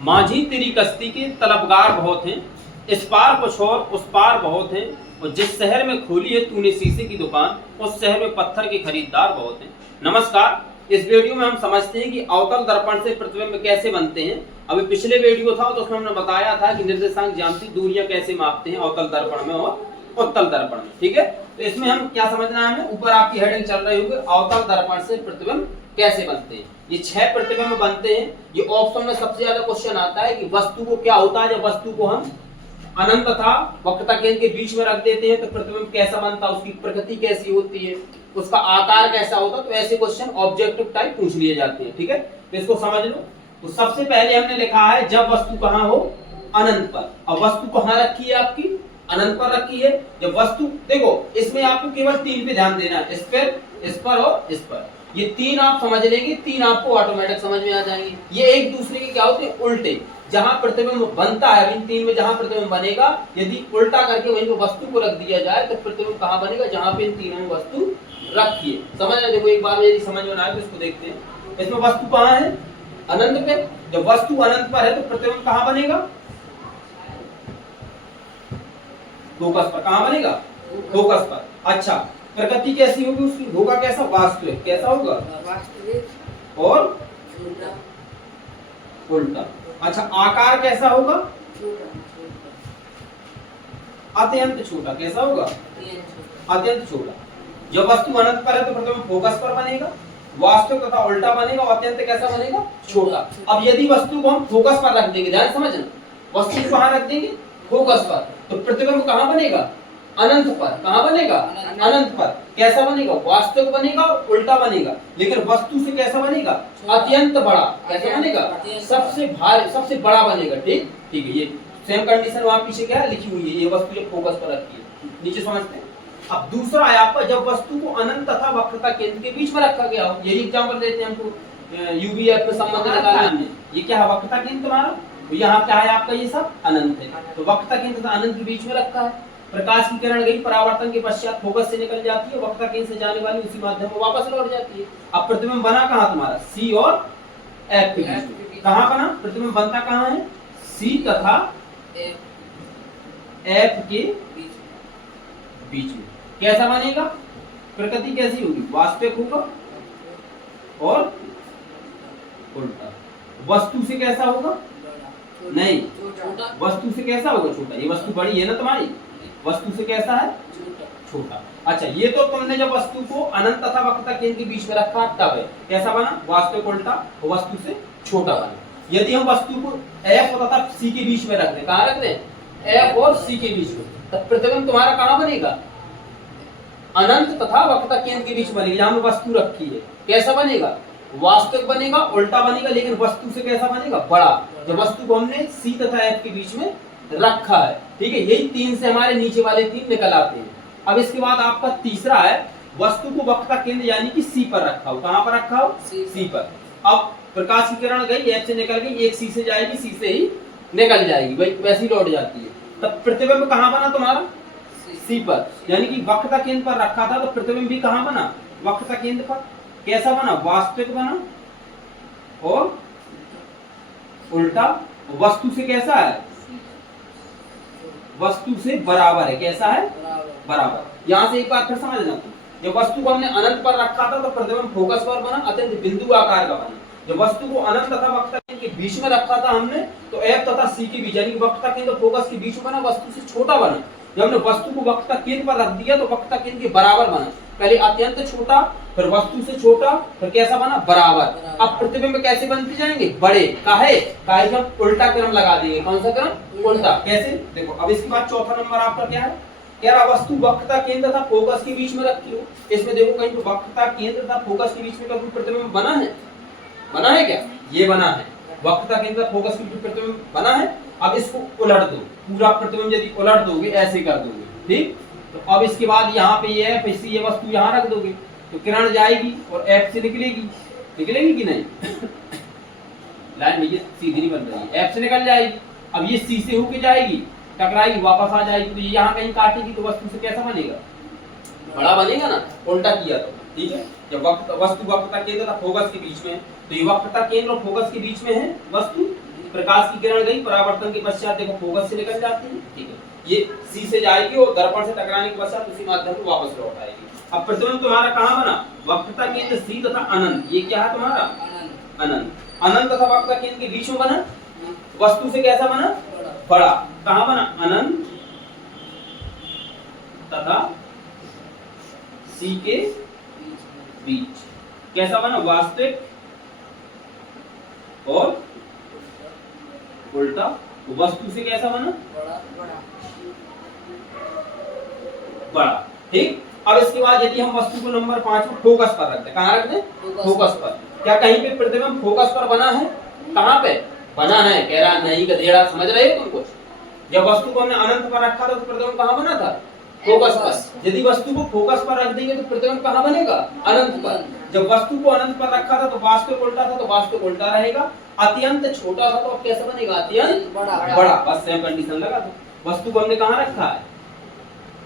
माझी तेरी कश्ती के तलबगार बहुत हैं, इस पार कुछ और उस पार बहुत हैं, और जिस शहर में खोली है तूने शीशे की दुकान, उस शहर में पत्थर के खरीदार बहुत हैं। नमस्कार, इस वीडियो में हम समझते हैं कि अवतल दर्पण से प्रतिबिंब कैसे बनते हैं। अभी पिछले वीडियो था तो उसमें हमने बताया था कि निर्देशांक ज्यामिति दूरियां कैसे मापते हैं अवतल दर्पण में और उत्तल दर्पण में। ठीक है, तो इसमें हम क्या समझना है, हमें ऊपर आपकी हेडिंग चल रही होगी अवतल दर्पण से प्रतिबिंब कैसे बनते हैं। ये 6 प्रतिबिंब बनते हैं। ये ऑप्शन में सबसे ज्यादा क्वेश्चन आता है कि वस्तु को क्या होता है जब वस्तु को हम अनंत तथा वक्रता केंद्र के बीच में रख देते हैं तो प्रतिबिंब कैसा बनता है, उसकी प्रकृति कैसी होती है, उसका आकार कैसा होता है। तो ऐसे क्वेश्चन ऑब्जेक्टिव टाइप पूछ लिए जाते हैं। ठीक है, तो इसको समझ लो। तो सबसे पहले हमने लिखा है जब वस्तु कहां हो, अनंत पर। अब वस्तु कहां रखी है, आपकी अनंत पर रखी है। जब वस्तु देखो, इसमें आपको केवल 3 पे ध्यान देना है, इस पर और इस पर। ये 3 आप समझ लेंगे, 3 आपको ऑटोमेटिक समझ में आ जाएंगे। ये एक दूसरे के क्या होते हैं, उल्टे। जहां प्रतिबिंब बनता है इन 3 में, जहां प्रतिबिंब बनेगा, यदि उल्टा करके वहीं पे वस्तु को रख दिया जाए तो प्रतिबिंब कहां बनेगा, जहां पे इन तीनों में वस्तु रखी है। समझ रहे, देखो एक बार में यदि समझ में ना आए तो इसको देखते हैं। इसमें वस्तु कहां है, अनंत पे। जब वस्तु अनंत पर है तो प्रतिबिंब कहां बनेगा, फोकस पर। कहां बनेगा, फोकस पर। अच्छा, प्रकृति कैसी होगी उसकी, होगा कैसा, वास्तविक। कैसा होगा, वास्तविक और उल्टा। अच्छा, आकार कैसा होगा, अत्यंत छोटा। कैसा होगा, अत्यंत छोटा। जब वस्तु अनंत पर है तो प्रतिबिंब फोकस पर बनेगा, वास्तविक तथा उल्टा बनेगा, और अत्यंत कैसा बनेगा, छोटा। अब यदि वस्तु को हम फोकस पर रख देंगे, ध्यान समझना, वस्तु को कहां रख देंगे, फोकस पर, तो प्रतिबिंब कहां बनेगा, अनंत पर। कहां बनेगा, अनंत पर। कैसा बनेगा, वास्तविक बनेगा और उल्टा बनेगा। लेकिन वस्तु से कैसा बनेगा, अत्यंत बड़ा। कैसा बनेगा, सबसे भारी, सबसे बड़ा बनेगा। ठीक ठीक है, ये सेम कंडीशन वहां पीछे क्या लिखी हुई है, ये वस्तु जब फोकस पर रखी है। नीचे समझते हैं। अब दूसरा है आपका, जब वस्तु को अनंत तथा वक्रता केंद्र के बीच में रखा गया हो। यही एग्जांपल देते हैं हमको, यूवीएफ में संबंध निकालना है। ये क्या है, वक्रता केंद्र तुम्हारा, तो यहाँ क्या है आपका, ये सब अनंत है। तो वक्रता केंद्र तथा अनंत के बीच में रखा है। प्रकाश की किरण गई, परावर्तन के पश्चात फोकस से निकल जाती है, वक्रता केंद्र से जाने वाली उसी माध्यम में वापस लौट जाती है। अब प्रतिबिंब बना कहां तुम्हारा, सी और एफ के बीच में। कहां बना, प्रतिबिंब बनता कहां है, सी तथा एफ के बीच में। कैसा बनेगा, प्रकृति कैसी होगी, वास्तविक होगा और उल्टा। वस्तु से कैसा होगा, नहीं, वस्तु से कैसा होगा, छोटा। ये वस्तु बड़ी है ना तुम्हारी, वस्तु से कैसा है, छोटा। अच्छा, ये तो तुमने जब वस्तु को अनंत तथा वक्रता केंद्र के बीच में रखा तब है। कैसा बना, वास्तविक उल्टा, वस्तु से छोटा बना। यदि हम वस्तु को एफ तथा सी के बीच में रख दें, कहां रख दें, एफ और सी के बीच में, तब प्रतिबिंब तुम्हारा कहां बनेगा, अनंत तथा वक्रता केंद्र के बीच बनेगा, जहां वस्तु रखी है। कैसा बनेगा, वास्तविक बनेगा, उल्टा बनेगा, लेकिन वस्तु से कैसा बनेगा, बड़ा। जब वस्तु को हमने सी तथा एफ के बीच में रखा है। ठीक है, यही 3 से हमारे नीचे वाले 3 निकल आते हैं। अब इसके बाद आपका तीसरा है, वस्तु को वक्रता केंद्र यानी कि सी पर रखा हो। कहां पर रखा हो, सी पर। अब प्रकाश की किरण गई, एफ से निकल गई, एक सी से जाएगी, सी से ही निकल जाएगी, वैसी लौट जाती है। तब प्रतिबिंब कहां बना तुम्हारा, सी पर। यानी कि वक्रता केंद्र पर रखा था तो प्रतिबिंब भी कहां बना, वक्रता केंद्र पर। कैसा बना, वास्तविक बना और उल्टा। वस्तु से कैसा है, वस्तु से बराबर है। कैसा है, बराबर। यहां से एक बात फिर समझना, जब वस्तु को हमने अनंत पर रखा था तो प्रतिबिंब फोकस पर बना, अत्यंत बिंदु आकार का बना। जब वस्तु को अनंत तथा वक्रता केंद्र के बीच में रखा था हमने तो एफ तथा सी के बीच, यानी वक्रता केंद्र फोकस के बीच में बना, वस्तु से छोटा बना। जब हमने वस्तु को वक्रता केंद्र पर रख दिया तो वक्रता केंद्र के बराबर बना। पहले अत्यंत छोटा, फिर वस्तु से छोटा, फिर कैसा बना, बराबर। अब प्रतिबिंब कैसे बनते जाएंगे, बड़े। काहे हम उल्टा क्रम लगा देंगे। कौन सा क्रम, उल्टा। कैसे, देखो। अब इसके बाद चौथा नंबर आपका क्या है, कह रहा वस्तु वक्रता केंद्र तथा फोकस के बीच में रखी हो। इसमें देखो कहीं तो वक्रता केंद्र तथा फोकस के बीच में कभी प्रतिबिंब बना है, बना है क्या, ये बना है। वक्रता केंद्र तथा फोकस के बीच में प्रतिबिंब बना है। अब इसको उलट दो, पूरा प्रतिबिंब यदि उलट दोगे, ऐसे कर दोगे, ठीक। तो अब इसके बाद यहाँ पे ये है, फिर ये वस्तु यहाँ रख दोगे तो किरण जाएगी और एफ से निकलेगी, निकलेगी कि नहीं लाइन में ये सीधी नहीं बन रही है, एफ से निकल जाएगी। अब ये सी से होके जाएगी, टकराएगी, वापस आ जाएगी, तो ये यहाँ कहीं काटेगी तो वस्तु से कैसा बनेगा, बड़ा बनेगा ना, उल्टा किया तो। ठीक है, जब वस्तु वक्रता केंद्र और फोकस के बीच में, तो ये वक्रता केंद्र और फोकस के बीच में है वस्तु, प्रकाश की किरण गई, परावर्तन के पश्चात देखो फोकस से निकल जाती है, ठीक है, ये सी से जाएगी और दर्पण से टकराने के पश्चात उसी माध्यम से वापस लौट आएगी। अब प्रतिबिंब तुम्हारा कहाँ बना, वक्रता केंद्र सी तथा अनंत, ये क्या है तुम्हारा अनंत, अनंत तथा वक्रता केंद्र के बीच में बना, वस्तु से कैसा बना बड़ा, कहाँ बना अनंत तथा सी के बीच, कैसा बना वास्तविक और उल्टा, वस्तु से कैसा बना बड़ा, ठीक। अब इसके बाद यदि हम वस्तु को नंबर 5 में फोकस पर रखते हैं, कहाँ रखते हैं फोकस पर, क्या कहीं पे प्रतिबिंब फोकस पर बना है, कहाँ पे बना है, कह रहा नहीं गधेड़ा, समझ रहे हो तुम कुछ, जब वस्तु को हमने अनंत पर रखा था तो प्रतिबिंब कहाँ बना था फोकस पर, यदि वस्तु को फोकस पर रख देंगे तो प्रतिबिंब कहाँ बनेगा अनंत पर, जब वस्तु को अनंत पर रखा था तो वास्तविक उल्टा था, तो वास्तविक उल्टा रहेगा, अत्यंत छोटा था तो अब कैसा बनेगा अत्यंत बड़ा, बस सेम कंडीशन लगा था, वस्तु को हमने कहाँ रखा है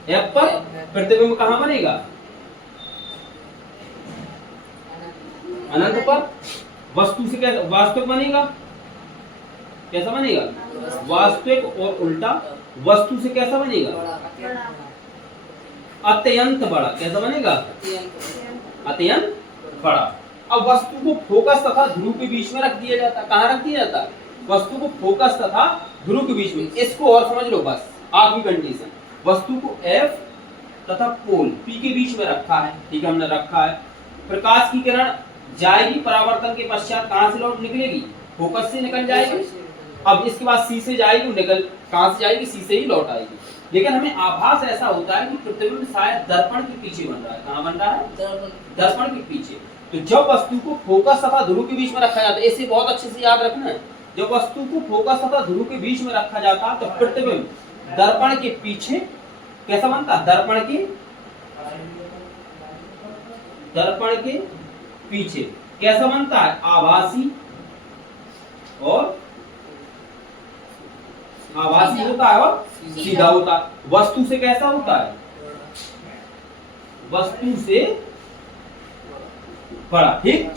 एफ पर, प्रतिबिंब कहाँ बनेगा अनंत पर, वस्तु से कैसा वास्तविक बनेगा, कैसा बनेगा वास्तविक और उल्टा, वस्तु से कैसा बनेगा अत्यंत बड़ा, कैसा बनेगा अत्यंत बड़ा। अब वस्तु को फोकस तथा ध्रुव के बीच में रख दिया जाता, कहाँ रख दिया जाता वस्तु को फोकस तथा ध्रुव के बीच में, इसको और समझ लो बस आखिरी कंडीशन, वस्तु को F तथा पोल P के बीच में रखा है, ठीक है हमने रखा है, प्रकाश की किरण जाएगी, परावर्तन के पश्चात कहां से लौट निकलेगी फोकस से निकल जाएगी, अब इसके बाद C से जाएगी, निकल कहां से जाएगी C से ही लौट आएगी, लेकिन हमें आभास ऐसा होता है कि प्रतिबिंब शायद दर्पण के पीछे बन रहा है, कहां बन रहा है दर्पण के पीछे, तो जब वस्तु को फोकस तथा ध्रुव के बीच में रखा जाता है, इसे बहुत अच्छे से याद रखना है, जब वस्तु को फोकस तथा ध्रुव के बीच में रखा जाता है तो प्रतिबिंब दर्पण के पीछे कैसा बनता है, दर्पण के पीछे कैसा बनता है आभासी, और आभासी होता है और सीधा होता है, वस्तु से कैसा होता है वस्तु से बड़ा, ठीक,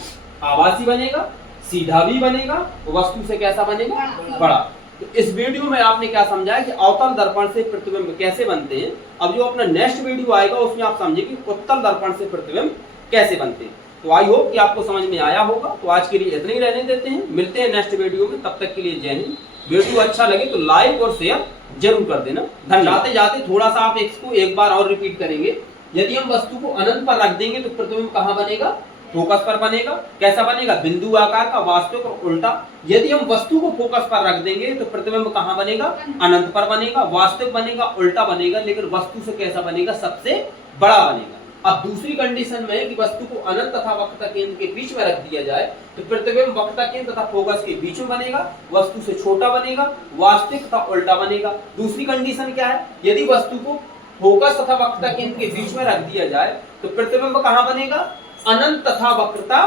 आभासी बनेगा, सीधा भी बनेगा, वस्तु से कैसा बनेगा बड़ा। तो इस वीडियो में आपने क्या समझा है कि अवतल दर्पण से प्रतिबिंब कैसे बनते हैं, अब जो अपना नेक्स्ट वीडियो आएगा उसमें आप समझेंगे कि उत्तल दर्पण से प्रतिबिंब कैसे बनते हैं। तो आई होप कि आपको समझ में आया होगा, तो आज के लिए इतने ही रहने देते हैं, मिलते हैं नेक्स्ट वीडियो में, तब तक के लिए जय हिंद। वीडियो अच्छा लगे तो लाइक और शेयर जरूर कर देना, धन्यवाद। जाते जाते थोड़ा सा आप इसको एक बार और रिपीट करेंगे, यदि हम वस्तु को अनंत पर रख देंगे तो प्रतिबिंब कहाँ बनेगा फोकस पर बनेगा, कैसा बनेगा बिंदु आकार का, वास्तविक और उल्टा, यदि हम वस्तु को फोकस पर रख देंगे तो प्रतिबिंब कहाँ बनेगा अनंत पर बनेगा, वास्तविक बनेगा, उल्टा बनेगा, लेकिन वस्तु से कैसा बनेगा सबसे बड़ा बनेगा। अब दूसरी कंडीशन में कि वस्तु को अनंत तथा वक्रता केंद्र के बीच में रख दिया जाए तो प्रतिबिंब वक्रता केंद्र तथा फोकस के बीच में बनेगा, वस्तु से छोटा बनेगा, वास्तविक तथा उल्टा बनेगा। दूसरी कंडीशन क्या है, यदि वस्तु को फोकस तथा वक्रता केंद्र के बीच में रख दिया जाए तो प्रतिबिंब कहाँ बनेगा अनंत तथा वक्रता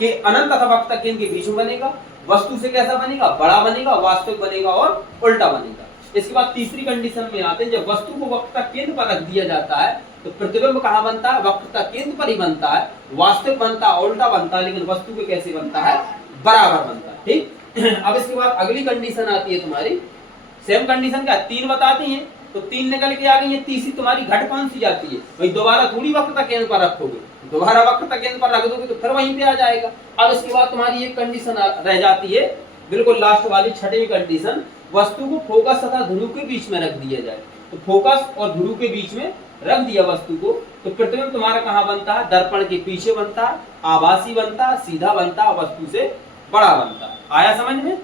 केंद्र के बीच में बनेगा, वस्तु से कैसा बनेगा बड़ा बनेगा, वास्तविक बनेगा और उल्टा बनेगा। इसके बाद तीसरी कंडीशन में आते हैं, जब वस्तु को वक्रता केंद्र पर रख दिया जाता है तो प्रतिबिंब कहाँ बनता है वक्रता केंद्र पर ही बनता है, वास्तविक बनता है उल्टा बनता है, लेकिन वस्तु पे कैसे बनता है बराबर बनता है, ठीक। अब इसके बाद अगली कंडीशन आती है तुम्हारी, सेम कंडीशन क्या 3 बताती है, तो 3 निकल के आ गई है, तीसरी तुम्हारी घट कौन सी जाती है, भाई दोबारा थोड़ी वक्रता केंद्र पर रखोगे, दोबारा वक्रता केंद्र पर रख दोगे तो फिर वहीं पे आ जाएगा। अब इसके बाद तुम्हारी एक कंडीशन रह जाती है, बिल्कुल लास्ट वाली छठवीं कंडीशन, वस्तु को फोकस तथा ध्रुव के बीच में रख दिया जाए, तो फोकस और ध्रुव के बीच में रख दिया वस्तु को तो प्रतिबिंब तुम्हारा कहाँ बनता है दर्पण के पीछे बनता है, आभासी बनता है, सीधा बनता है, वस्तु से बड़ा बनता है। आया समझ में?